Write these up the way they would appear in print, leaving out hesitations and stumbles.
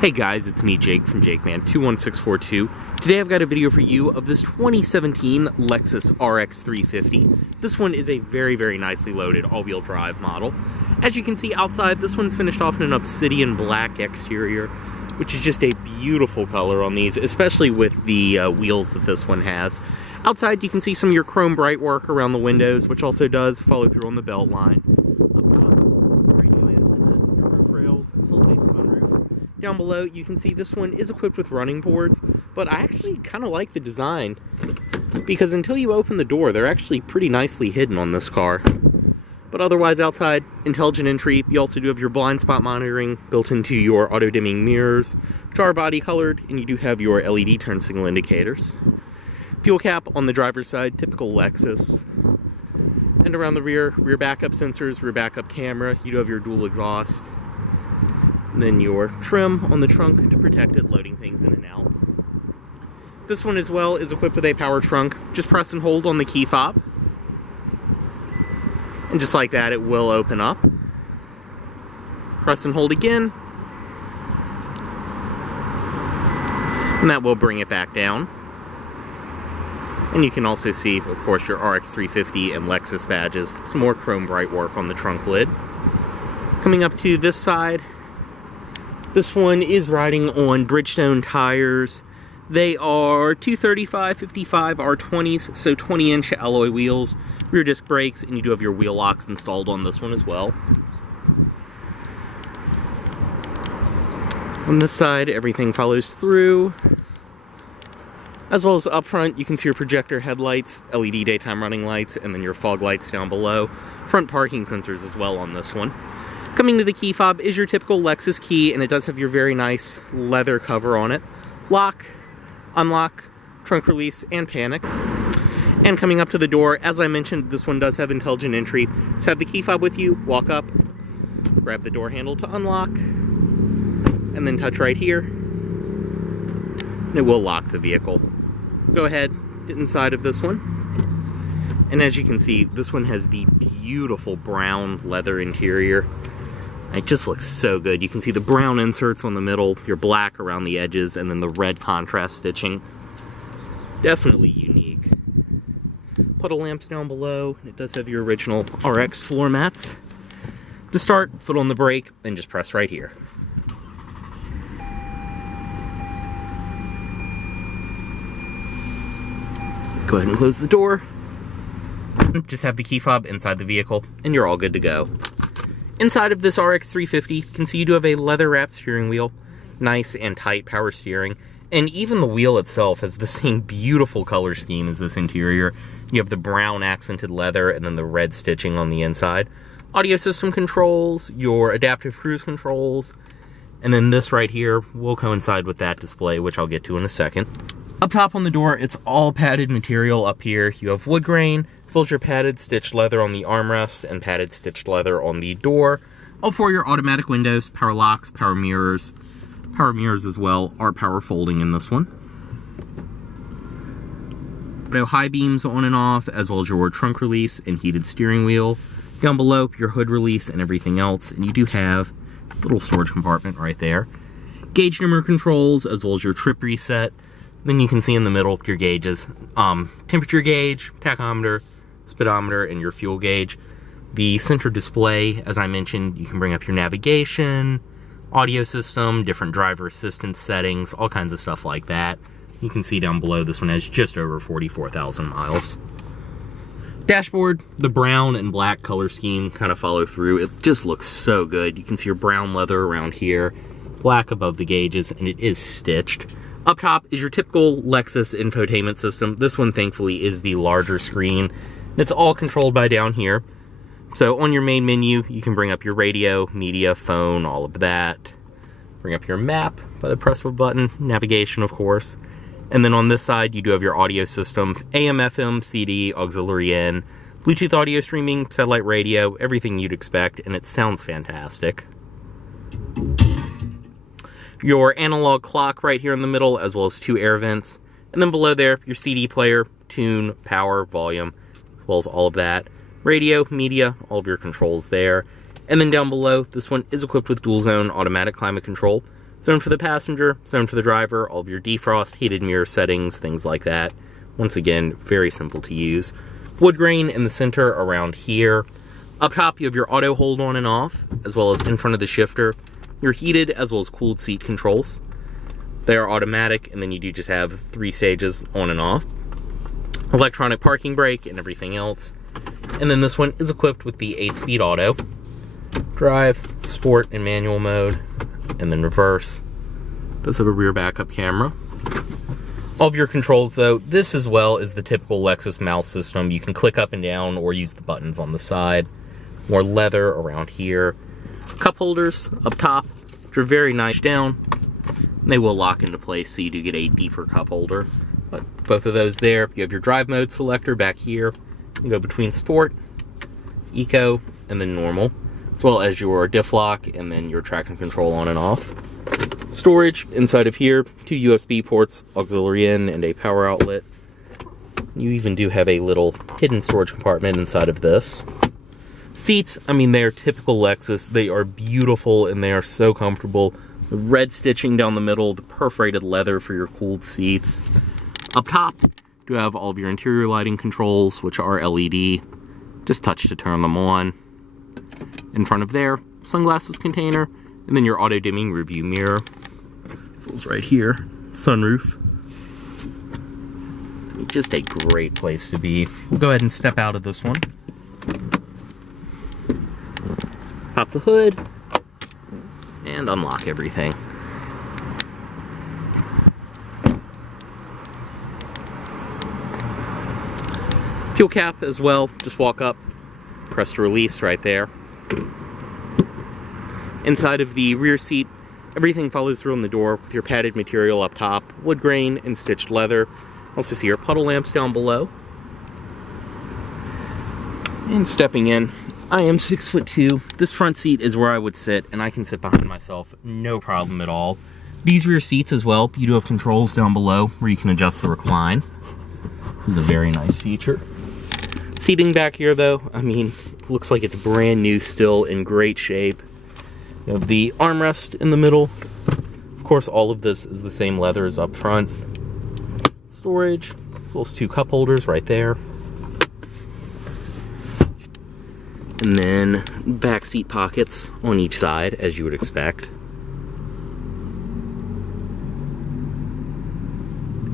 Hey guys, it's me Jake from JakeMan21642. Today I've got a video for you of this 2017 Lexus RX350. This one is a very nicely loaded all-wheel drive model. As you can see outside, this one's finished off in an obsidian black exterior, which is just a beautiful color on these, especially with the wheels that this one has. Outside you can see some of your chrome bright work around the windows, which also does follow through on the belt line. Up top, radio antenna, your roof rails, as well as a sunroof. Down below, you can see this one is equipped with running boards, but I actually kind of like the design, because until you open the door, they're actually pretty nicely hidden on this car. But otherwise, outside, intelligent entry. You also do have your blind spot monitoring built into your auto-dimming mirrors, which are body colored, and you do have your LED turn signal indicators. Fuel cap on the driver's side, typical Lexus. And around the rear backup sensors, rear backup camera. You do have your dual exhaust. And then your trim on the trunk to protect it, loading things in and out. This one as well is equipped with a power trunk. Just press and hold on the key fob. And just like that, it will open up. Press and hold again. And that will bring it back down. And you can also see, of course, your RX350 and Lexus badges. Some more chrome bright work on the trunk lid. Coming up to this side, this one is riding on Bridgestone tires. They are 235/55 R20s, so 20-inch alloy wheels, rear disc brakes, and you do have your wheel locks installed on this one as well. On this side, everything follows through. As well as up front, you can see your projector headlights, LED daytime running lights, and then your fog lights down below. Front parking sensors as well on this one. Coming to the key fob is your typical Lexus key, and it does have your very nice leather cover on it. Lock, unlock, trunk release, and panic. And coming up to the door, as I mentioned, this one does have intelligent entry. So have the key fob with you, walk up, grab the door handle to unlock, and then touch right here, and it will lock the vehicle. Go ahead, get inside of this one. And as you can see, this one has the beautiful brown leather interior. It just looks so good. You can see the brown inserts on the middle, your black around the edges, and then the red contrast stitching. Definitely unique. Puddle lamps down below. It does have your original RX floor mats. To start, foot on the brake, and just press right here. Go ahead and close the door. Just have the key fob inside the vehicle, and you're all good to go. Inside of this RX350, you can see you do have a leather-wrapped steering wheel, nice and tight power steering, and even the wheel itself has the same beautiful color scheme as this interior. You have the brown accented leather and then the red stitching on the inside. Audio system controls, your adaptive cruise controls, and then this right here will coincide with that display, which I'll get to in a second. Up top on the door, it's all padded material up here. You have wood grain, as well as your padded stitched leather on the armrest and padded stitched leather on the door. All four of your automatic windows, power locks, power mirrors. Power mirrors as well are power folding in this one. No high beams on and off, as well as your trunk release and heated steering wheel. Down below, your hood release and everything else, and you do have a little storage compartment right there. Gauge number controls, as well as your trip reset. Then you can see in the middle your gauges, temperature gauge, tachometer, speedometer, and your fuel gauge. The center display, as I mentioned, you can bring up your navigation, audio system, different driver assistance settings, all kinds of stuff like that. You can see down below this one has just over 44,000 miles. Dashboard, the brown and black color scheme kind of follow through. It just looks so good. You can see your brown leather around here, black above the gauges, and it is stitched. Up top is your typical Lexus infotainment system. This one, thankfully, is the larger screen. It's all controlled by down here. So on your main menu, you can bring up your radio, media, phone, all of that. Bring up your map by the press of a button, navigation, of course. And then on this side, you do have your audio system, AM, FM, CD, auxiliary in, Bluetooth audio streaming, satellite radio, everything you'd expect, and it sounds fantastic. Your analog clock right here in the middle, as well as two air vents. And then below there, your CD player, tune, power, volume, as well as all of that. Radio, media, all of your controls there. And then down below, this one is equipped with dual zone automatic climate control. Zone for the passenger, zone for the driver, all of your defrost, heated mirror settings, things like that. Once again, very simple to use. Wood grain in the center around here. Up top, you have your auto hold on and off, as well as in front of the shifter, your heated as well as cooled seat controls. They are automatic, and then you do just have 3 stages on and off. Electronic parking brake and everything else. And then this one is equipped with the 8-speed auto. Drive, sport, and manual mode, and then reverse. Does have a rear backup camera. All of your controls though, this as well is the typical Lexus mouse system. You can click up and down or use the buttons on the side. More leather around here. Cup holders up top, which are very nice down. They will lock into place so you do get a deeper cup holder. But both of those there. You have your drive mode selector back here. You can go between sport, eco, and then normal. As well as your diff lock and then your traction control on and off. Storage inside of here, 2 USB ports, auxiliary in, and a power outlet. You even do have a little hidden storage compartment inside of this. Seats, I mean, they're typical Lexus. They are beautiful and they are so comfortable. The red stitching down the middle, the perforated leather for your cooled seats. Up top, you have all of your interior lighting controls, which are LED. Just touch to turn them on. In front of there, sunglasses container, and then your auto-dimming rearview mirror. So it's right here, sunroof. Just a great place to be. We'll go ahead and step out of this one. Pop the hood, and unlock everything. Fuel cap as well, just walk up, press to release right there. Inside of the rear seat, everything follows through on the door with your padded material up top, wood grain and stitched leather. Also see your puddle lamps down below. And stepping in, I am 6'2". This front seat is where I would sit, and I can sit behind myself, no problem at all. These rear seats as well, you do have controls down below where you can adjust the recline. This is a very nice feature. Seating back here though, I mean, looks like it's brand new still, in great shape. You have the armrest in the middle. Of course, all of this is the same leather as up front. Storage, those 2 cup holders right there. And then back seat pockets on each side, as you would expect.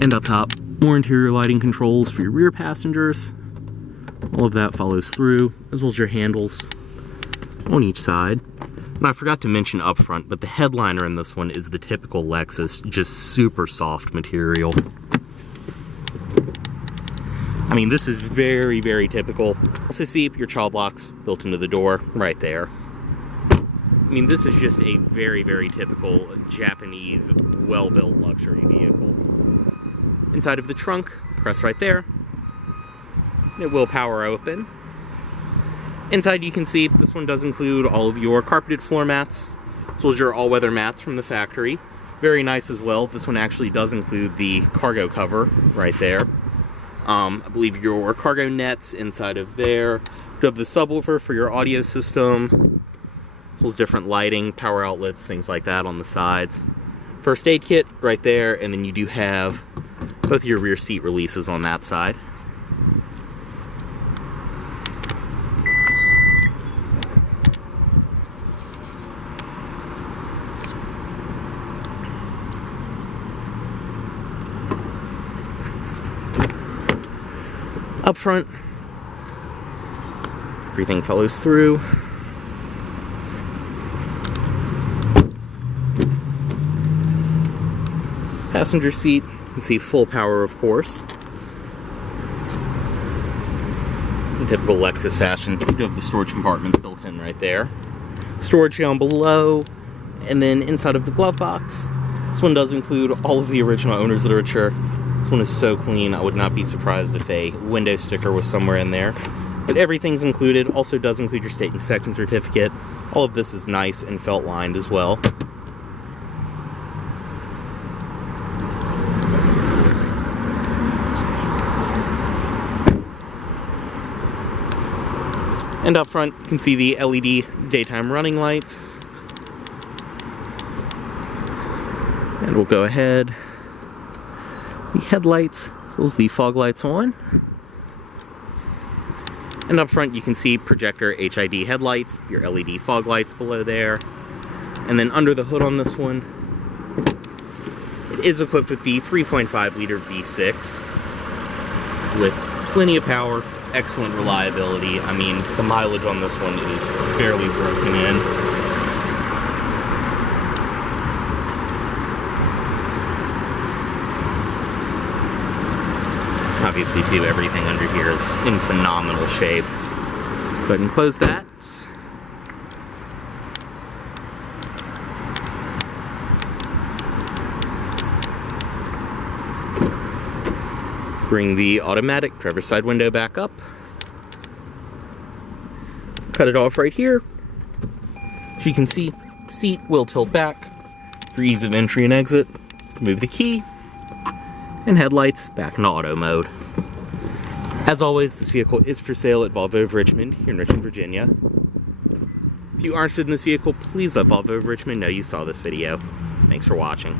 And up top, more interior lighting controls for your rear passengers. All of that follows through, as well as your handles on each side. And I forgot to mention up front, but the headliner in this one is the typical Lexus, just super soft material. I mean, this is very, very typical. Also see your child locks built into the door right there. I mean, this is just a very, very typical Japanese, well-built luxury vehicle. Inside of the trunk, press right there. It will power open. Inside you can see this one does include all of your carpeted floor mats, as well as your all-weather mats from the factory. Very nice as well. This one actually does include the cargo cover right there. I believe your cargo nets inside of there. You have the subwoofer for your audio system, as well as different lighting, power outlets, things like that on the sides. First aid kit right there, and then you do have both your rear seat releases on that side. Up front, everything follows through. Passenger seat, you can see full power, of course. In typical Lexus fashion, you do have the storage compartments built in right there. Storage down below, and then inside of the glove box, this one does include all of the original owner's literature. This one is so clean, I would not be surprised if a window sticker was somewhere in there. But everything's included, also does include your state inspection certificate. All of this is nice and felt lined as well. And up front, you can see the LED daytime running lights. We'll go ahead. The headlights, those the fog lights on. And up front you can see projector HID headlights, your LED fog lights below there. And then under the hood on this one, it is equipped with the 3.5 liter V6 with plenty of power, excellent reliability. I mean, the mileage on this one is barely broken in. Obviously, too, everything under here is in phenomenal shape. Go ahead and close that. Bring the automatic driver's side window back up. Cut it off right here. As you can see, seat will tilt back for ease of entry and exit. Move the key. And headlights back in auto mode. As always, this vehicle is for sale at Volvo of Richmond here in Richmond, Virginia. If you are interested in this vehicle, please let Volvo of Richmond know you saw this video. Thanks for watching.